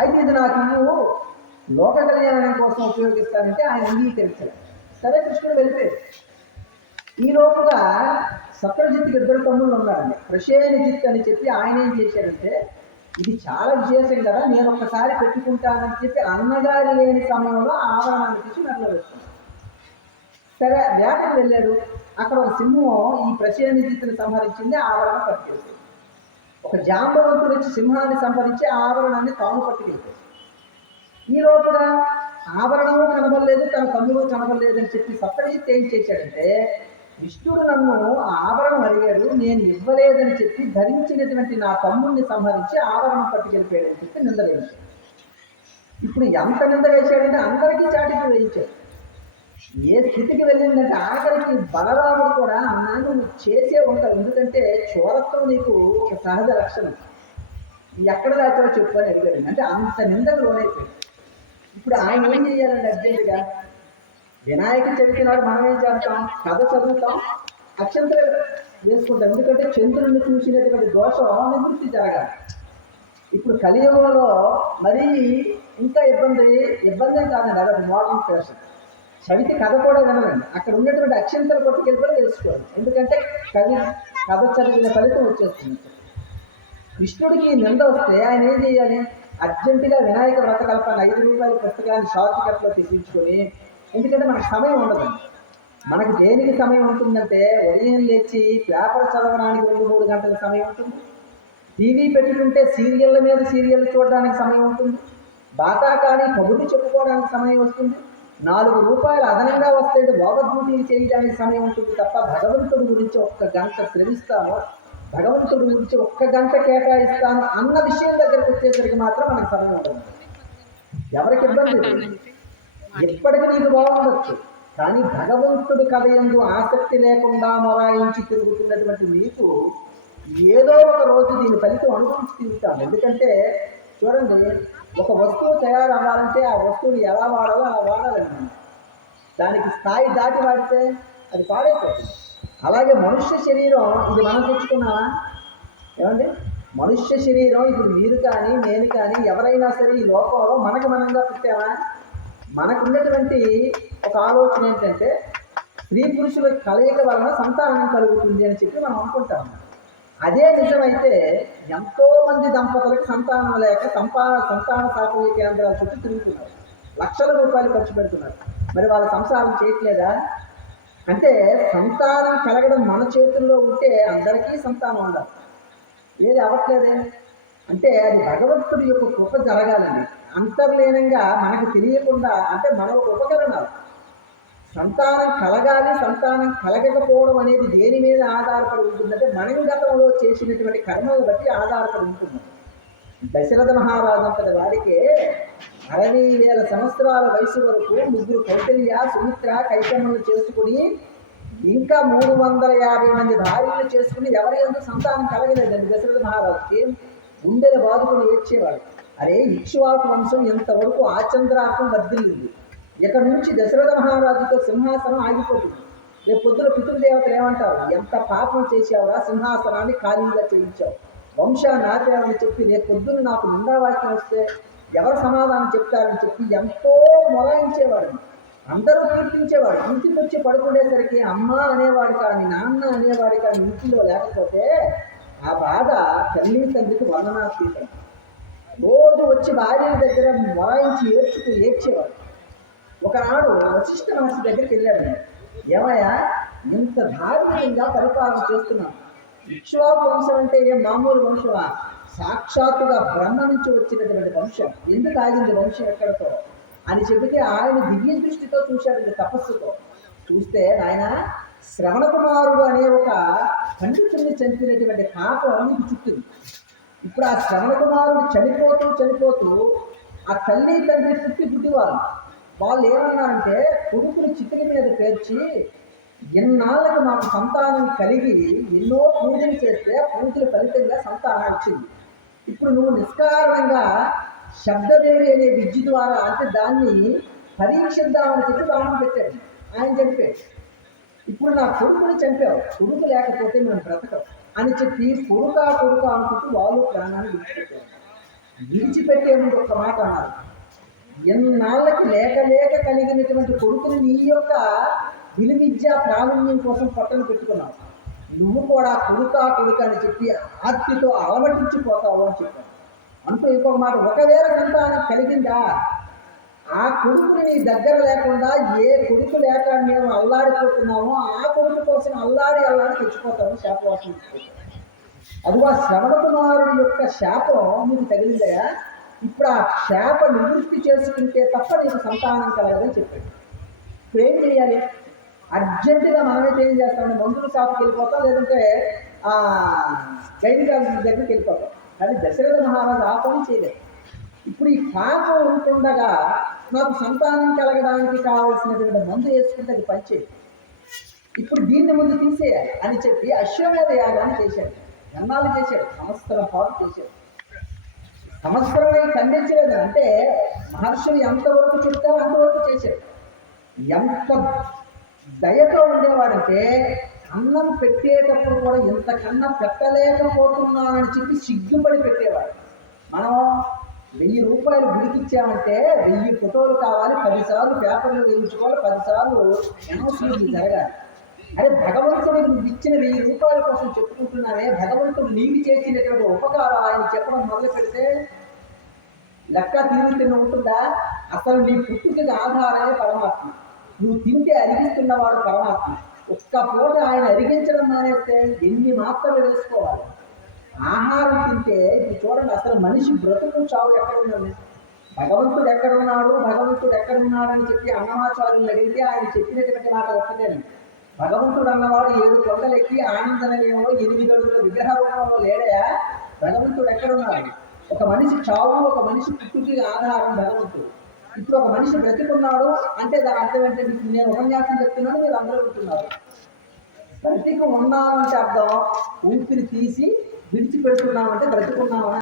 అయితే ఇది నాకు నువ్వు లోక కళ్యాణం కోసం ఉపయోగిస్తానంటే ఆయన అంగీకరించాడు. సరే కృష్ణుడు వెళ్ళిపోయాడు. ఈ లోపుగా సత్రజిత్తుకి ఇద్దరు తమ్ముళ్ళు ఉన్నారండి. ప్రసేనజిత్ అని చెప్పి ఆయన ఏం చేశాడంటే, ఇది చాలా విశేషం కదా, నేను ఒక్కసారి పెట్టుకుంటానని చెప్పి అన్నగారి లేని సమయంలో ఆవరణాన్ని తీసి నట్లో వేసుకున్నాడు. సరే వేటకు వెళ్ళాడు. అక్కడ ఒక సింహం ఈ ప్రసేనజిత్తుని సంహరించింది, ఆవరణ పట్టుకెళ్తాడు. ఒక జాంబవంతుడు వచ్చి సింహాన్ని సంహరించి ఆవరణాన్ని తాను పట్టుకెళ్తాడు. ఈ లోపల ఆవరణము కనబడలేదు, తన తమ్ముడు కనబడలేదు అని చెప్పి సత్రజిత్ ఏం చేశాడంటే, విష్ణుడు నన్ను ఆవరణం అడిగాడు, నేను ఇవ్వలేదని చెప్పి ధరించినటువంటి నా తమ్ముడిని సంహరించి ఆవరణం పట్టుకెళ్ళిపోయాడని చెప్పి నింద వేయించాడు. ఇప్పుడు ఎంత నింద వేశాడంటే అందరికీ చాటికి వేయించాడు. ఏ స్థితికి వెళ్ళిందంటే ఆఖరికి బలరాముడు కూడా అన్నా నువ్వు చేసే ఉంటావు, ఎందుకంటే చోరత్వం నీకు ఒక సహజ లక్షణం, ఎక్కడ దాచావో చెప్పు అని అడిగాడు. అంటే అంత నిందకు లోనైపోయాడు. ఇప్పుడు ఆయన ఏం చేయాలండి అర్జెంటుగా? వినాయక చవితి నాడు మనం ఏం చేస్తాం? కథ చదువుతాం, అక్షంతలు వేసుకుంటాం, ఎందుకంటే చంద్రుడిని చూసినటువంటి దోషం నివృత్తి జరగాలి. ఇప్పుడు కలియుగంలో మరీ ఇంకా ఇబ్బంది కాదండి, అదొక మోడర్న్ ఫ్యాషన్. చవితి కథ కూడా వినరండి, అక్కడ ఉన్నటువంటి అక్షంతలు పట్టుకెళ్ళి వేసుకోవాలి, ఎందుకంటే కథ చదివిన ఫలితం వచ్చేస్తుంది. కృష్ణుడికి నింద వస్తే ఆయన ఏం చేయాలి? అర్జెంటుగా వినాయక వ్రతకల్పాన్ని 5 రూపాయల పుస్తకాన్ని షార్ట్ కట్లో తీసించుకొని, ఎందుకంటే మనకు సమయం ఉండదు. మనకు దేనికి సమయం ఉంటుందంటే, ఉదయం లేచి పేపర్ చదవడానికి 2-3 గంటల సమయం ఉంటుంది, టీవీ పెట్టుకుంటే సీరియళ్ళ మీద సీరియల్ చూడడానికి సమయం ఉంటుంది, బాటా కానీ కబుర్లు చెప్పుకోవడానికి సమయం వస్తుంది, 4 రూపాయలు అదనంగా వస్తే భగవద్గీతలు చేయడానికి సమయం ఉంటుంది తప్ప భగవంతుడి గురించి 1 గంట శ్రమిస్తాను, భగవంతుడి గురించి 1 గంట కేటాయిస్తాను అన్న విషయం దగ్గరికి వచ్చేసరికి మాత్రం మనకు సమయం ఉండదు. ఎవరికి ఇబ్బంది లేదు, ఎప్పటికీ నీకు బాగుండొచ్చు, కానీ భగవంతుడి కథ యందు ఆసక్తి లేకుండా మొరాయించి తిరుగుతున్నటువంటి మీకు ఏదో ఒక రోజు దీని ఫలితం అనుభవించి తిరుగుతాను. ఎందుకంటే చూడండి, ఒక వస్తువు తయారవ్వాలంటే ఆ వస్తువుని ఎలా వాడాలో అలా వాడాలండి. దానికి స్థాయి దాటి వాడితే అది పాడైపోతుంది. అలాగే మనుష్య శరీరం ఇది మనం తెచ్చుకున్నామా? ఏమండి, మనుష్య శరీరం ఇప్పుడు మీరు కానీ నేను కానీ ఎవరైనా సరే ఈ లోకంలో మనకు మనంగా పుట్టామా? మనకున్నటువంటి ఒక ఆలోచన ఏంటంటే స్త్రీ పురుషుల కలయిక వలన సంతానం కలుగుతుంది అని చెప్పి మనం అనుకుంటాము. అదే నిజమైతే ఎంతోమంది దంపతులకు సంతానం లేక సంతాన సాఫల్య కేంద్రాల చుట్టూ తిరుగుతున్నారు, లక్షల రూపాయలు ఖర్చు పెడుతున్నారు. మరి వాళ్ళ సంసారం చేయట్లేదా? అంటే సంతానం కలగడం మన చేతుల్లో ఉంటే అందరికీ సంతానం ఉండాలి, ఏది అవ్వట్లేదే. అంటే అది భగవంతుడి యొక్క కృప జరగాలండి. అంతర్లీనంగా మనకు తెలియకుండా, అంటే మన ఒక ఉపకరణాలు. సంతానం కలగాలి, సంతానం కలగకపోవడం అనేది దేని మీద ఆధారపడి ఉంటుందంటే మనం గతంలో చేసినటువంటి కర్మలను బట్టి ఆధారపడి ఉంటుంది. దశరథ మహారాజు అంతటి వాడికే 60,000 సంవత్సరాల వయసు వరకు 3 కౌశల్య, సుమిత్ర, కైకమ్మలు చేసుకుని ఇంకా 350 మంది భార్యలు చేసుకుని ఎవరి ఎందుకు సంతానం కలగలేదండి. దశరథ మహారాజుకి గుండెలు బాదుకుని ఏడ్చేవాడు. అరే, ఇక్ష్వాకు వంశం ఎంతవరకు ఆచంద్రాకం వర్ధిల్లింది, ఇక్కడ నుంచి దశరథ మహారాజుతో సింహాసనం ఆగిపోతుంది. రేపు పొద్దున పితృదేవతలు ఏమంటారు? ఎంత పాపం చేసావురా, సింహాసనాన్ని ఖాళీగా చేయించావు, వంశాన్ని ఆపేవని చెప్పి రేపు పొద్దున్న నాకు నిందావాక్యం వస్తే ఎవరు సమాధానం చెప్తారని చెప్పి ఎంతో మొరాయించేవాడు. అందరూ కీర్తించేవాడు. ఇంటికి వచ్చి పడుకునేసరికి అమ్మ అనేవాడు కానీ నాన్న అనేవాడు కానీ ఇంటిలో లేకపోతే ఆ బాధ తల్లి తండ్రికి వర్ణనాతీతం. రోజు వచ్చి భార్య దగ్గర మొరాయించి ఏడ్చేవాడు. ఒకనాడు వశిష్ఠ మహర్షి దగ్గరికి వెళ్ళాడు. ఏమయ్యా, ఇంత ధార్మికంగా పరిపాలన చేస్తున్నాం, ఇక్ష్వాకు వంశం అంటే ఏం మామూలు వంశమా? సాక్షాత్తుగా బ్రహ్మ నుంచి వచ్చినటువంటి వంశం, ఎందుకు ఆగింది వంశం ఎక్కడితో అని చెబితే ఆయన దివ్య దృష్టితో చూశాడు, తపస్సుతో చూస్తే ఆయన శ్రవణ కుమారుడు అనే ఒక పండితుడిని చంపినటువంటి పాపం నీకు చుట్టింది. ఇప్పుడు ఆ శ్రవణ కుమారుడు చనిపోతూ ఆ తల్లి తండ్రి పుట్టి వాళ్ళు ఏమన్నారంటే, కొడుకుని చితికి మీద పేర్చి ఎన్నాళ్ళకి మాకు సంతానం కలిగి ఎన్నో పూజలు చేస్తే పూజల ఫలితంగా సంతానం వచ్చింది, ఇప్పుడు నువ్వు నిష్కారణంగా శబ్దదేవి అనే విద్య ద్వారా అంటే దాన్ని పరీక్షిద్దామని చెప్పి దానం పెట్టాడు. ఆయన చనిపోయాడు. ఇప్పుడు నా కొడుకుని చంపావు, కొడుకు లేకపోతే మేము బ్రతకం అని చెప్పి కొడుక అనుకుంటూ వాళ్ళు ప్రాణాన్ని విడిచిపెట్టారు. విడిచిపెట్టే ముందు ఒక్క మాట అన్నారు, ఎన్నాళ్ళకి లేక లేక కలిగినటువంటి కొడుకుని నీ యొక్క విలువిద్య ప్రావీణ్యం కోసం పట్టణ పెట్టుకున్నావు, నువ్వు కూడా కొడుక అని చెప్పి ఆర్తితో అలవటించిపోతావు అని చెప్పాను. అంటూ ఇంకొక మాట, ఒకవేళ సంతానం కలిగిందా, ఆ కొడుకుని నీ దగ్గర లేకుండా ఏ కొడుకు లేక మేము అల్లాడిపోతున్నామో ఆ కొడుకు కోసం అల్లాడి తెచ్చిపోతాము, శాపవాసం. అది ఆ శ్రవణ కుమారుడి యొక్క శాపం నీకు తగిలిందయా, ఇప్పుడు ఆ శాప నివృత్తి చేసుకుంటే తప్ప నీకు సంతానం కలగదని చెప్పాడు. ఇప్పుడు ఏం చేయాలి? అర్జెంటుగా మనమైతే ఏం చేస్తామంటే మందుల షాపుకి వెళ్ళిపోతాం, లేదంటే గైనికాలజీ దగ్గరికి వెళ్ళిపోతాం. కానీ దశరథ మహారాజు ఆ పని చేయలేదు. ఇప్పుడు ఈ పాపం ఉంటుండగా నాకు సంతానం కలగడానికి కావాల్సినటువంటి మందు వేసుకుంటే అది పనిచేయదు. ఇప్పుడు దీన్ని ముందు తీసేయాలి అని చెప్పి అశ్వమేధ యాగాన్ని చేశాడు. ఎన్నాళ్ళు చేశాడు? సంవత్సరం పాటు చేశాడు. సంవత్సరమై ఖండించలేదు అంటే మహర్షులు ఎంతవరకు చెప్తారో అంతవరకు చేశాడు. ఎంత దయతో ఉండేవాడంటే అన్నం పెట్టేటప్పుడు కూడా ఇంతకన్నా పెట్టలేకపోతున్నానని చెప్పి సిగ్గుపడి పెట్టేవాడు. మనం 1000 రూపాయలు గుడికిచ్చామంటే 1000 ఫోటోలు కావాలి, 10 సార్లు పేపర్లు వేయించుకోవాలి, 10 సార్లు అనౌన్స్మెంట్లు జరగాలి. అరే భగవంతుడికి నువ్వు ఇచ్చిన 1000 రూపాయల కోసం చెప్పుకుంటున్నానే, భగవంతుడు నీకు చేసినటువంటి ఉపకారం ఆయన చెప్పడం మొదలు పెడితే లెక్క తీరుతున్న ఉంటుందా? అసలు నీ పుట్టుకకి ఆధారమే పరమాత్మ. నువ్వు తింటే అరిగిస్తున్నవాడు పరమాత్మ. ఒక్క పూట ఆయన అరిగించడం మానేస్తే ఎన్ని మాత్రలు వేసుకోవాలి? ఆహారం తింటే ఇప్పుడు చూడండి, అసలు మనిషి బ్రతుకు చావు ఎక్కడుందండి? భగవంతుడు ఎక్కడున్నాడు అని చెప్పి అన్నమాచార్యులు అడిగితే ఆయన చెప్పినటువంటి మాట ఒక్కటేనండి, భగవంతుడు అన్నవాడు 7 కొండలెక్కి ఆనంద నిలయంలో 8 అడుగుల విగ్రహ రూపంలో లేడయా? భగవంతుడు ఎక్కడున్నాడు? ఒక మనిషి చావు, ఒక మనిషి పుట్టుకి ఆధారం భగవంతుడు. ఇప్పుడు ఒక మనిషి బ్రతికున్నాడు అంటే దాని అర్థం ఏంటంటే, నేను ఉపన్యాసం చెప్తున్నాను, మీరు అందరూ వింటున్నారు. బ్రతికి ఉన్నామంటే అర్థం ఊపిరి తీసి విడిచిపెడుతున్నామంటే బ్రతికున్నామని.